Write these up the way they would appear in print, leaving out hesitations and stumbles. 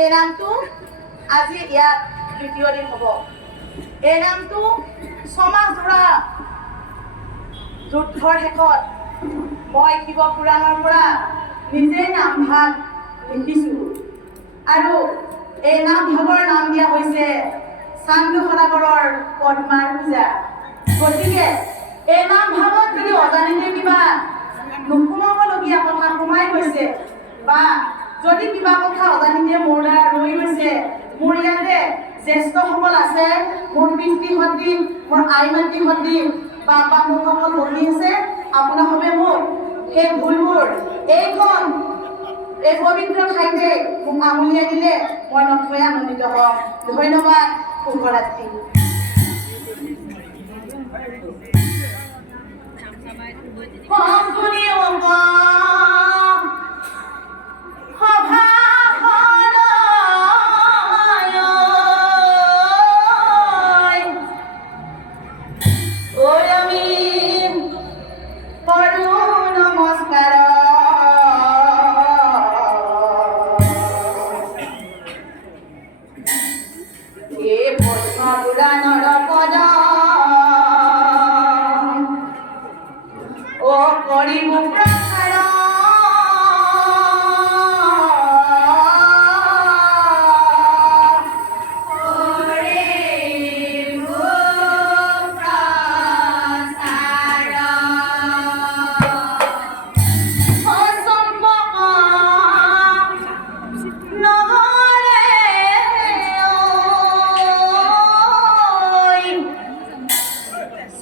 এই নামটো আজি ইয়াত দ্বিতীয় দিন হ'ব। এই নামটো ছমাহ ধৰা যুদ্ধৰ শেষত মই শিৱ পুৰাণৰ পৰা নিজেই নামভাগ লিখিছোঁ আৰু এই নামভাগৰ নাম দিয়া হৈছে চান্দু সদাগৰৰ পদ্মাৰ পূজা। গতিকে এই নামভাগত যদি অজানিতে কিবা নুশুনাবলগীয়া কথা সোমাই গৈছে বা যদি কিবা কথা অজানিতে মোৰ দ্বাৰা ৰৈ গৈছে, মোৰ ইয়াতে জ্যেষ্ঠসকল আছে, মোৰ পিতৃ-মাতৃ, মোৰ আই মাতৃ-মাতৃ বা বামুণসকল বহি আছে, আপোনালোকে মোক সেই ভুলবোৰ এইখন এই পবিত্ৰ ঠাইতে মোক আঙুলিয়াই দিলে মই নথৈ আনন্দিত হ'ম। ধন্যবাদ। শুভৰাত্ৰি।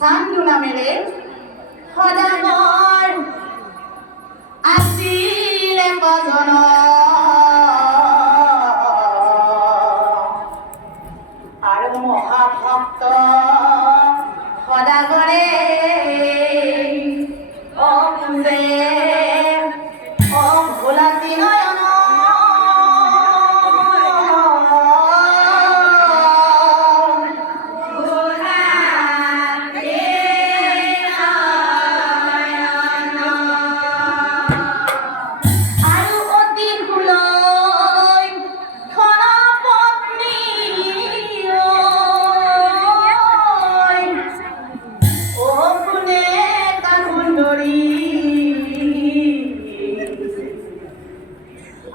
চান্দু নামেৰে সদাগৰ আছিল একজন আৰু মহাভক্ত সদাগৰে অপূজে অভোলাতি নয়ন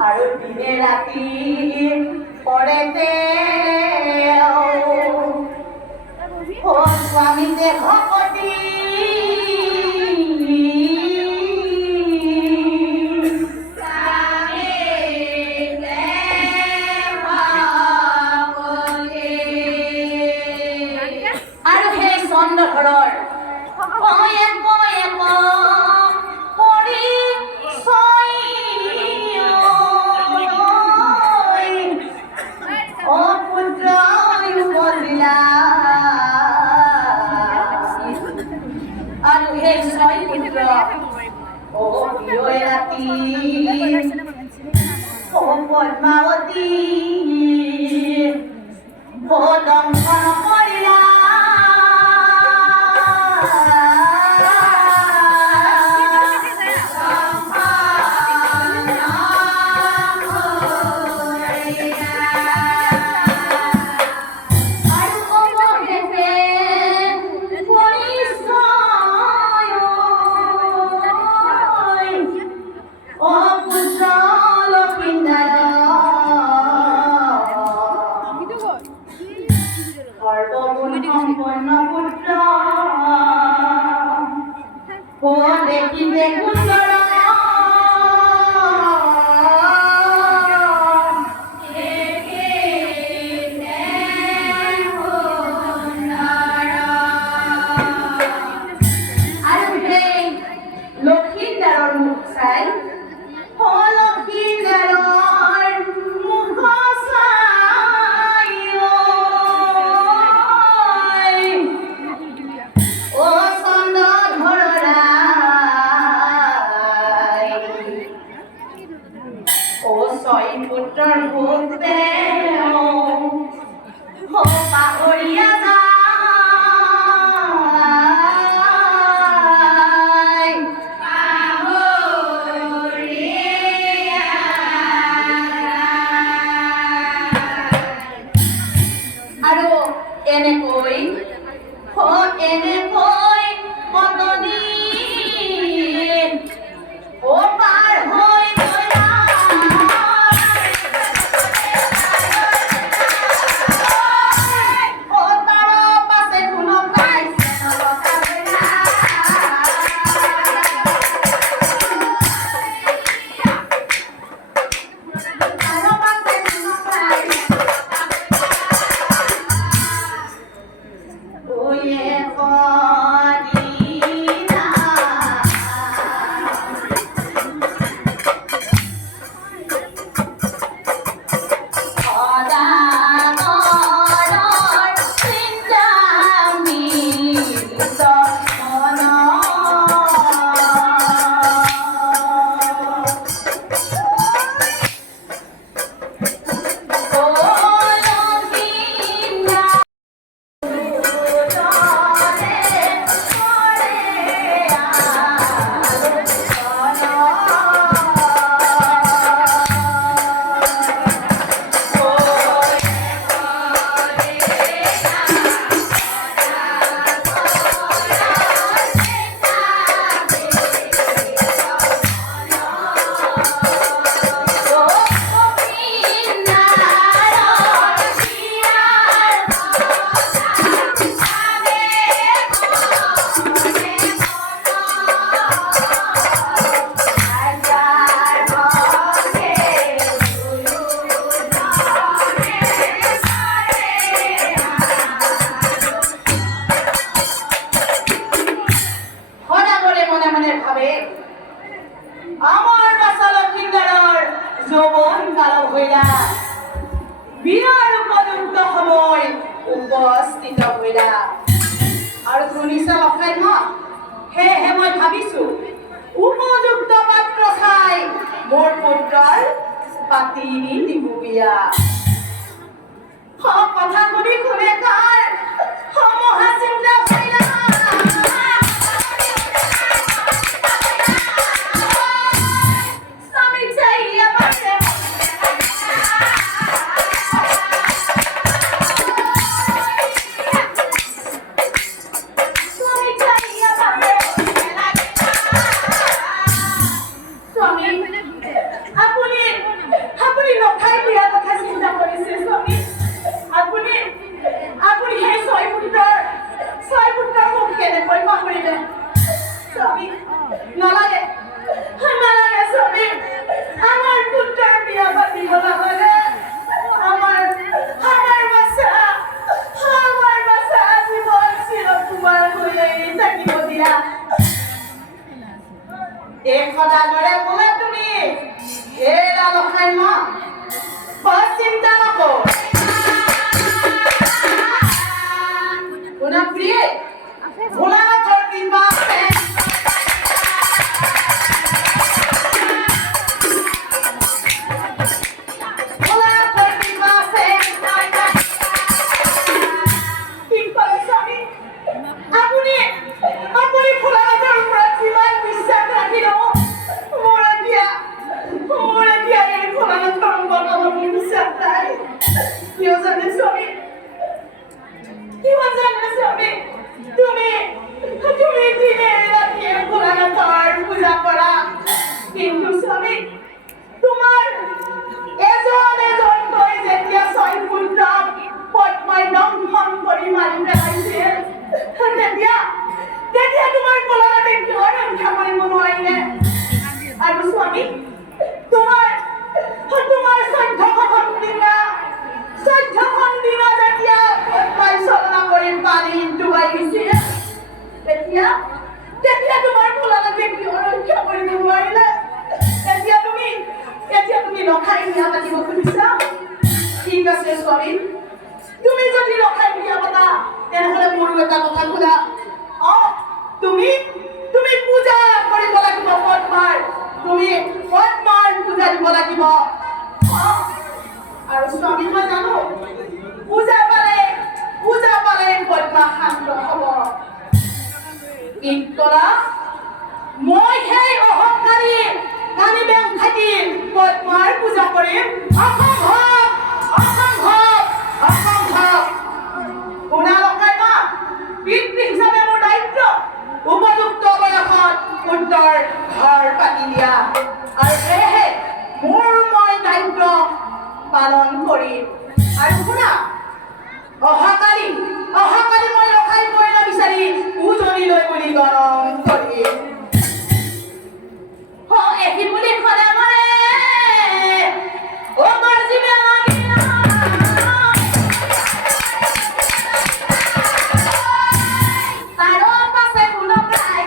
আৰু দিনে ৰাতি পৰেতে স্বামীতে ভকতি আৰু সেই চন্দ্ৰধৰৰ আৰু সেই ছয় পুত্ৰ ৰাতি পদ্মাৱতী দংশন কৰিলা সম্পন্ন পুত্ৰ দেখিলে সুন্দৰ আৰু সেই লক্ষীদাৰৰ মুখ চাই পুত্ৰৰ ভোগ দে পাহৰিয়া কেনেকৈ কতদিন ও পাৰ হৈ গ'লা ও তাৰ পাছে কোনো পাইছে নলকাবে না তাৰ পাছে কোনো পাইছে ওয়ে কদিনা সদাগৰৰ চিন্তামৃত মন আমাৰ বাসা লক্ষিন্দাৰ যৌবন কাল হইলা বিয়াৰ উপযুক্ত সময় উপস্থিত হইলা আৰু শুনিছা লখাই ন সেয়েহে মই ভাবিছো উপযুক্ত পাত্ৰ চাই মোৰ পুত্ৰৰ পাতি দিব বিয়া কথা শুনি শুনে কাৰ মহা চিন্তা হইলা নালাগে নালাগে স্বামী আমার পুত্রের বিয়া পাতিব নালাগে আমার বাচ্চা জীবন চিরকুমার হয়ে থাকিব দিয়া এই সদাগৰে বোলে তুমি হে লখাই ন চিন্তা নকৰ শুনা প্ৰিয়ে ভোলানাথৰ কৃপা আছে কিন্তু স্বামী তোমাৰ এজন কৈ যেতিয়া ছয় পুত্ৰক পদ্মাই দংশন কৰি মাৰি পেলাইছিল তেতিয়া তোমাৰ কলতে কিয় ৰক্ষা কৰিব নোৱাৰিলে আৰু স্বামী তোমাৰ 14খন দিনা যেতিয়া পদ্মাই চলনা কৰি পানী ডুবাই দিছিল তেতিয়া তোমাৰ কলতে কিয় ৰক্ষা কৰিব নোৱাৰিলে এতিয়া তুমি লখাই বিয়া পাতিব খুজিছা ঠিক আছে স্বামী তুমি যদি লখাই বিয়া পাতা তেনেহ'লে মোৰো এটা কথা শুনা তুমি পূজা কৰিব লাগিব পদ্মাৰ তুমি পদ্মাৰ পূজা দিব লাগিব আৰু স্বামী মই জানো পূজা পালে পদ্মা শান্ত হ'ব কিন্তু মই সেই অহংকাৰী কানি বেং থাকিম পদ্মাৰ পূজা কৰিম অসম্ভৱ শুনা লখাই না পিতৃ হিচাপে পাতি দিয়া আৰু সেয়েহে মোৰ মই দায়িত্ব পালন কৰিম আৰু শুনা অহাকালি মই লখাই কইনা বিচাৰি উজনিলৈ বুলি গৰম কৰিম এটি বুলি খৰে মৰে ও মৰ্জি বেলাগিনা তাৰো পাছে কোনো প্ৰায়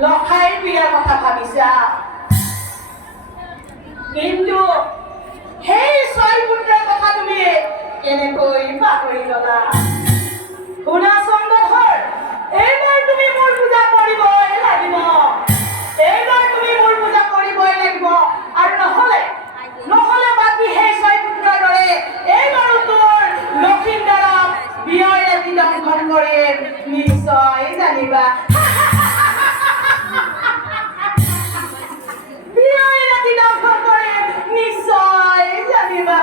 লখাইৰ বিয়াৰ কথা ভাবিছা কিন্তু সেই ছয় পুত্ৰৰ কথা তুমি কেনেকৈ পাহৰি গলা শুনা চন্দধৰ এইবাৰ তুমি মোৰ পূজা কৰিবই লাগিব আৰু নহলে বাকী সেই ছয় পুত্ৰৰ দৰে এইবাৰো তোৰ লক্ষিন্দৰক বিয়াৰ ৰাতি দংশন কৰিম নিশ্চয় জানিবা নিশ্চয় জানিবা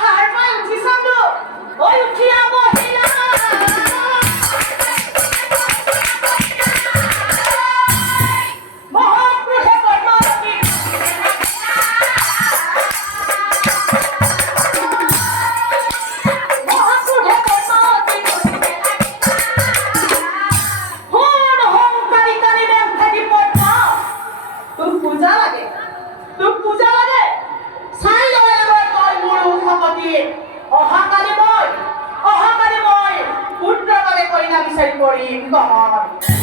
হাৰ পাই উঠি চান্দু ওই উঠিয়া বহিলা মহাপুৰুষে কৰ্মৱতী অহাকালি মই পুত্ৰৰ বাবে কইনা বিচাৰি কৰিম গমন